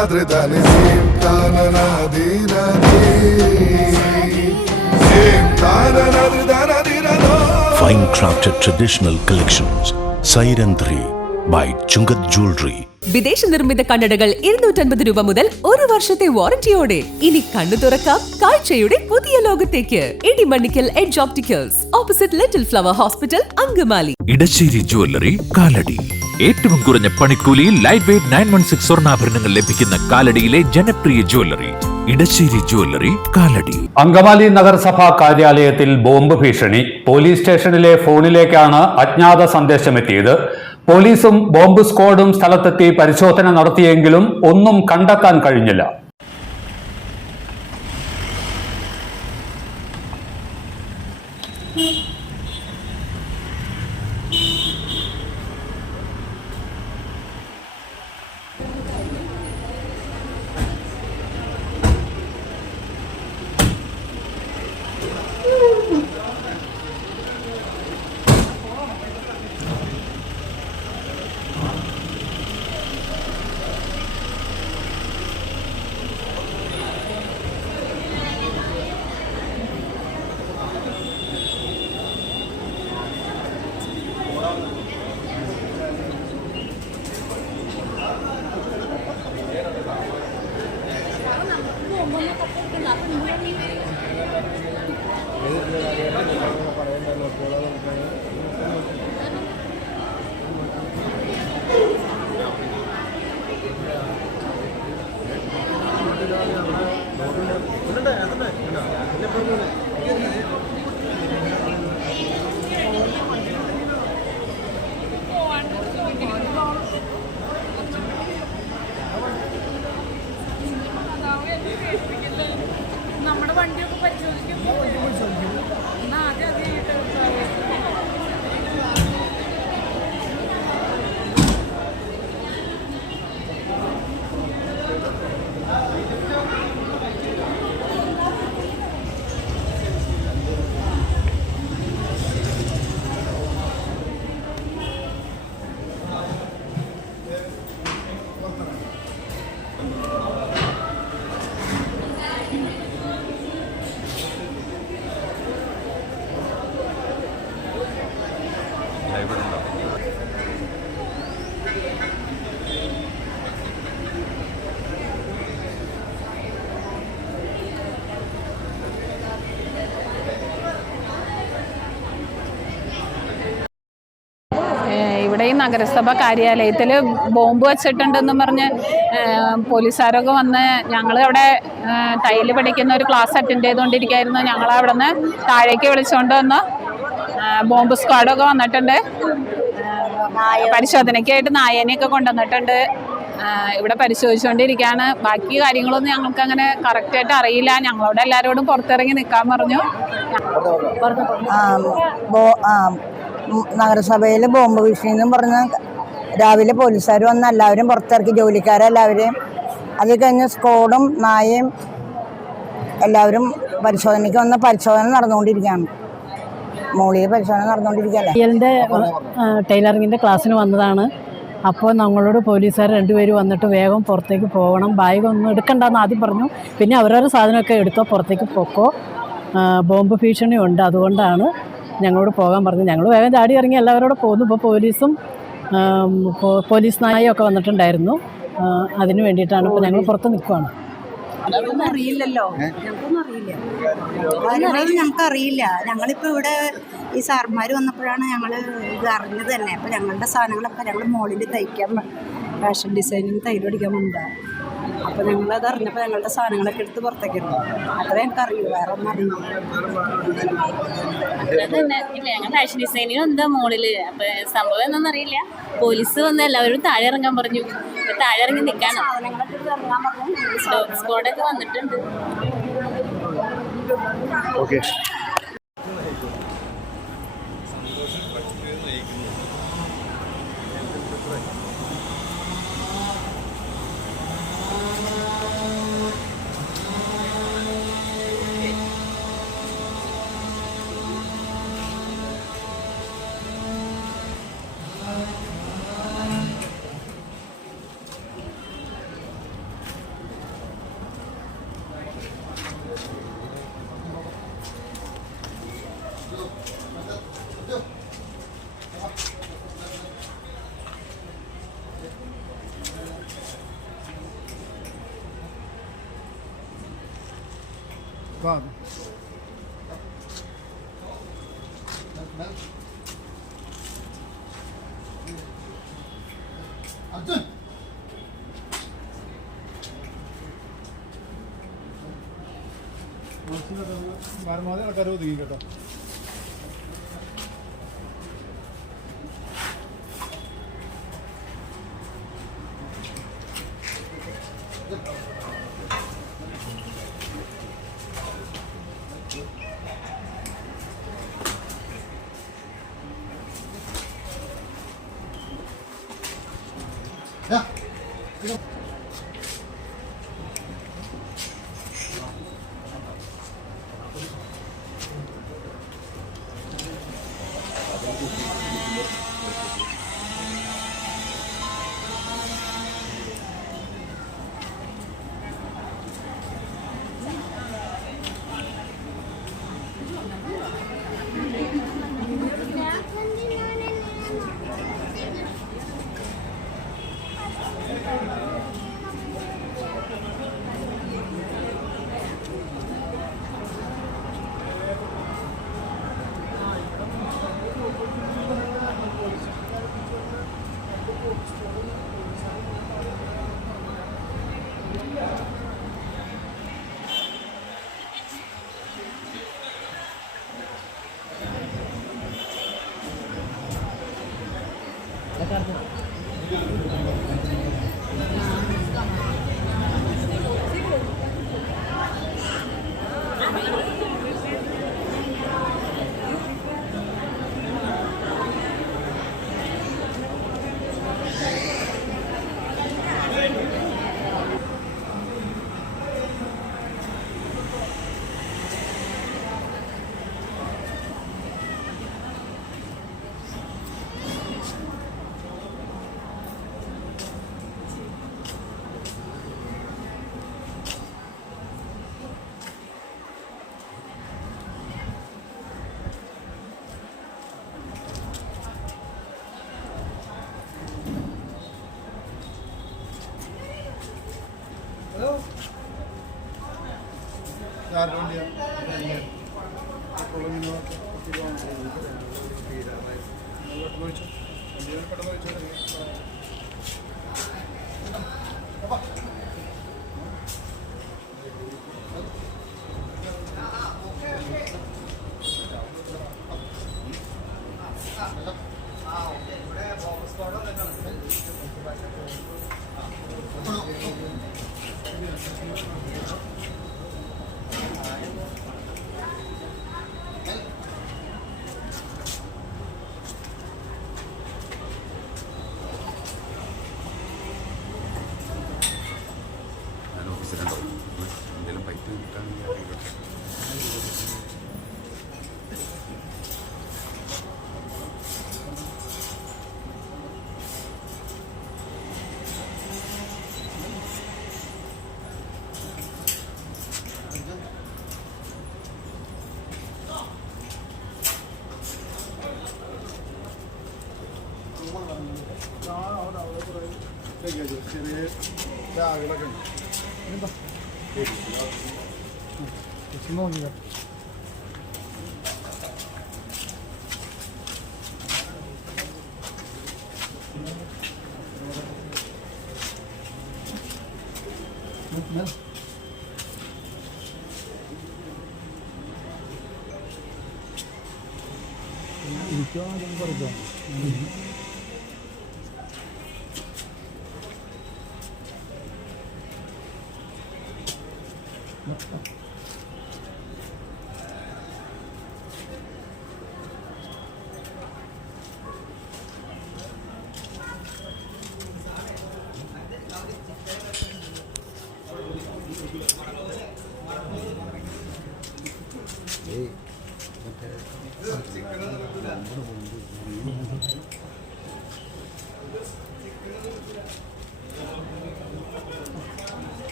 Fine crafted traditional collections. Siren 3 by Chungat Jewelry. വിദേശ നിർമ്മിത കണ്ണടകൾ 250 രൂപ മുതൽ 1 വർഷത്തെ വാറന്റിയോടെ. ഇനി കണ്ണു തുറക്കാം കാഴ്ചയുടെ പുതിയ ലോകത്തേക്ക്. Idimannickal edge opticals, opposite little flower hospital, Angamaly. Edassery jewellery, Kalady. ഏറ്റവും കുറഞ്ഞ പണിക്കൂലിയിൽ ലൈറ്റ് വെയ്റ്റ് 916 സ്വർണ്ണാഭരണങ്ങൾ ലഭിക്കുന്ന കാലടിയിലെ ജനപ്രിയ ജ്വല്ലറി ഇടശ്ശേരി ജ്വല്ലറി, കാലടി. അങ്കമാലി നഗരസഭാ കാര്യാലയത്തിൽ ബോംബ് ഭീഷണി. പോലീസ് സ്റ്റേഷനിലെ ഫോണിലേക്കാണ് അജ്ഞാത സന്ദേശമെത്തിയത്. പോലീസും ബോംബ് സ്ക്വാഡും സ്ഥലത്തെത്തി പരിശോധന നടത്തിയെങ്കിലും ഒന്നും കണ്ടെത്താൻ കഴിഞ്ഞില്ല. നമ്മുടെ വണ്ടിയൊക്കെ പരിശോധിക്കുമ്പോൾ ഇവിടെ ഈ നഗരസഭ കാര്യാലയത്തിൽ ബോംബ് വച്ചിട്ടുണ്ടെന്ന് പറഞ്ഞ് പോലീസുകാരൊക്കെ വന്ന് ഞങ്ങൾ അവിടെ ടൈല് പഠിക്കുന്ന ഒരു ക്ലാസ് അറ്റൻഡ് ചെയ്തുകൊണ്ടിരിക്കുകയായിരുന്നു. ഞങ്ങൾ അവിടെ നിന്ന് താഴേക്ക് വിളിച്ചുകൊണ്ട് വന്ന് ബോംബ് സ്ക്വാഡൊക്കെ വന്നിട്ടുണ്ട്. പരിശോധനയ്ക്കായിട്ട് നായനെയൊക്കെ കൊണ്ടുവന്നിട്ടുണ്ട്. ഇവിടെ പരിശോധിച്ചുകൊണ്ടിരിക്കുകയാണ്. ബാക്കി കാര്യങ്ങളൊന്നും ഞങ്ങൾക്ക് അങ്ങനെ കറക്റ്റായിട്ട് അറിയില്ല. ഞങ്ങളോട് എല്ലാവരോടും പുറത്തിറങ്ങി നിൽക്കാൻ പറഞ്ഞു. നഗരസഭയിൽ ബോംബ് ഭീഷണി എന്നും പറഞ്ഞ് രാവിലെ പോലീസുകാർ വന്ന് എല്ലാവരും പുറത്തിറക്കി, ജോലിക്കാരെല്ലാവരെയും. അത് കഴിഞ്ഞ് സ്ക്വാഡും നായയും എല്ലാവരും പരിശോധനയ്ക്ക് വന്ന് പരിശോധന നടന്നുകൊണ്ടിരിക്കുകയാണ്. മോളിൽ പരിശോധന നടന്നുകൊണ്ടിരിക്കുകയല്ലേ. എൻ്റെ ടൈലറിങ്ങിൻ്റെ ക്ലാസ്സിന് വന്നതാണ്. അപ്പോൾ ഞങ്ങളോട് പോലീസുകാർ 2 പേര് വന്നിട്ട് വേഗം പുറത്തേക്ക് പോകണം, ബാഗൊന്നും എടുക്കണ്ടെന്ന് ആദ്യം പറഞ്ഞു. പിന്നെ അവരവരുടെ സാധനമൊക്കെ എടുത്തോ, പുറത്തേക്ക് പോക്കോ, ബോംബ് ഭീഷണി ഉണ്ട്, അതുകൊണ്ടാണ് ഞങ്ങളോട് പോകാൻ പറഞ്ഞു. ഞങ്ങൾ വേഗം ചാടി ഇറങ്ങി എല്ലാവരോടും പോന്നു. ഇപ്പോൾ പോലീസും പോലീസ് നായൊക്കെ വന്നിട്ടുണ്ടായിരുന്നു. അതിന് വേണ്ടിയിട്ടാണ് ഇപ്പോൾ ഞങ്ങൾ പുറത്ത് നിൽക്കുകയാണ്. അറിയില്ലല്ലോ, ഞങ്ങൾക്കറിയില്ല. ഞങ്ങളിപ്പോൾ ഇവിടെ ഈ സാർമാർ വന്നപ്പോഴാണ് ഞങ്ങൾ ഇത് അറിഞ്ഞത് തന്നെ. അപ്പോൾ ഞങ്ങളുടെ സാധനങ്ങളൊക്കെ ഞങ്ങൾ മോളിൽ തയ്ക്കാൻ, ഫാഷൻ ഡിസൈനിങ് തയ്യൽ പഠിക്കാൻ വന്നതാണ്. അപ്പോൾ ഞങ്ങളത് അറിഞ്ഞപ്പോൾ ഞങ്ങളുടെ സാധനങ്ങളൊക്കെ എടുത്ത് പുറത്തേക്കിരുന്നു. അത്രേ ഞങ്ങൾക്കറിയൂ, വേറെ ഒന്നും അറിയില്ല. ഞങ്ങൾ ഫാഷൻ ഡിസൈനിങ് എന്താ മോളിൽ. അപ്പോൾ സംഭവം എന്താണെന്ന് അറിയില്ല. പോലീസ് വന്ന് എല്ലാവരും താഴെ ഇറങ്ങാൻ പറഞ്ഞു. താഴെ ഇറങ്ങി നിൽക്കാനോ, സ്ക്വാഡൊക്കെ വന്നിട്ടുണ്ട്. പരമാവധി ആൾക്കാർ ഒതുങ്ങി കേട്ടോ. ചെറിയ ബാഗുകളൊക്കെ ഉണ്ട്. എന്താ നോക്കിയ ഇരിക്കാൻ പറയാം.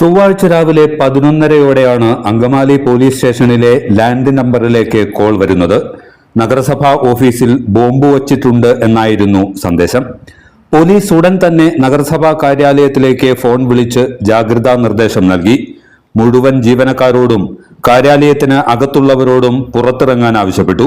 ചൊവ്വാഴ്ച രാവിലെ 11:30-ഓടെയാണ് അങ്കമാലി പോലീസ് സ്റ്റേഷനിലെ ലാൻഡ് നമ്പറിലേക്ക് കോൾ വരുന്നത്. നഗരസഭാ ഓഫീസിൽ ബോംബ് വച്ചിട്ടുണ്ട് എന്നായിരുന്നു സന്ദേശം. പോലീസ് ഉടൻ തന്നെ നഗരസഭാ കാര്യാലയത്തിലേക്ക് ഫോൺ വിളിച്ച് ജാഗ്രതാ നിർദ്ദേശം നൽകി. മുഴുവൻ ജീവനക്കാരോടും കാര്യാലയത്തിന് അകത്തുള്ളവരോടും പുറത്തിറങ്ങാൻ ആവശ്യപ്പെട്ടു.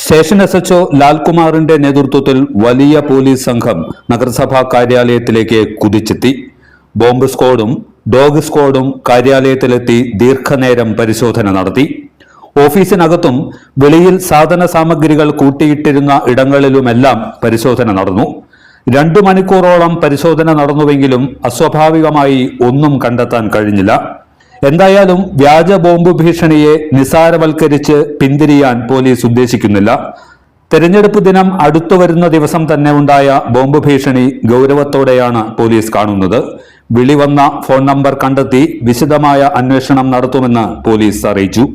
സ്റ്റേഷൻ SHO ലാൽകുമാറിന്റെ നേതൃത്വത്തിൽ വലിയ പോലീസ് സംഘം നഗരസഭാ കാര്യാലയത്തിലേക്ക് കുതിച്ചെത്തി. ബോംബ് സ്ക്വാഡും ഡോഗ് സ്ക്വാഡും കാര്യാലയത്തിലെത്തി ദീർഘനേരം പരിശോധന നടത്തി. ഓഫീസിനകത്തും വെളിയിൽ സാധന സാമഗ്രികൾ കൂട്ടിയിട്ടിരുന്ന ഇടങ്ങളിലുമെല്ലാം പരിശോധന നടന്നു. 2 മണിക്കൂറോളം പരിശോധന നടന്നുവെങ്കിലും അസ്വാഭാവികമായി ഒന്നും കണ്ടെത്താൻ കഴിഞ്ഞില്ല. എന്തായാലും വ്യാജ ബോംബ് ഭീഷണിയെ നിസാരവൽക്കരിച്ച് പിന്തിരിയാൻ പോലീസ് ഉദ്ദേശിക്കുന്നില്ല. തെരഞ്ഞെടുപ്പ് ദിനം അടുത്തുവരുന്ന ദിവസം തന്നെ ഉണ്ടായ ബോംബ് ഭീഷണി ഗൗരവത്തോടെയാണ് പോലീസ് കാണുന്നത്. വിളി വന്ന ഫോൺ നമ്പർ കണ്ടെത്തി വിശദമായ അന്വേഷണം നടത്തുമെന്ന് പോലീസ് അറിയിച്ചു.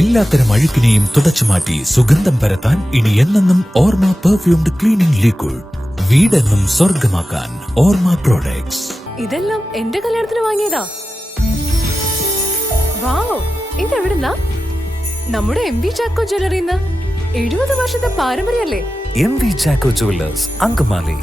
എല്ലാത്തരം അഴുക്കിനെയും തുടച്ചുമാറ്റി സുഗന്ധം പരത്താൻ ഇനി എന്നെന്നും ഓർമ്മ പെർഫ്യൂംഡ് ക്ലീനിംഗ് ലിക്വിഡ്. വീടെന്നും സ്വർഗമാക്കാൻ ഓർമ്മ പ്രോഡക്ട്സ്. ഇതെല്ലാം എന്റെ കല്യാണത്തിന് വാങ്ങിയതാ. വാവ്, ഇതെവിടുന്നാ? നമ്മുടെ MV ചാക്കോ ജ്വല്ലറിന്ന്. 70 വർഷത്തെ പാരമ്പര്യല്ലേ? MV Chacko jewellers, Angamaly.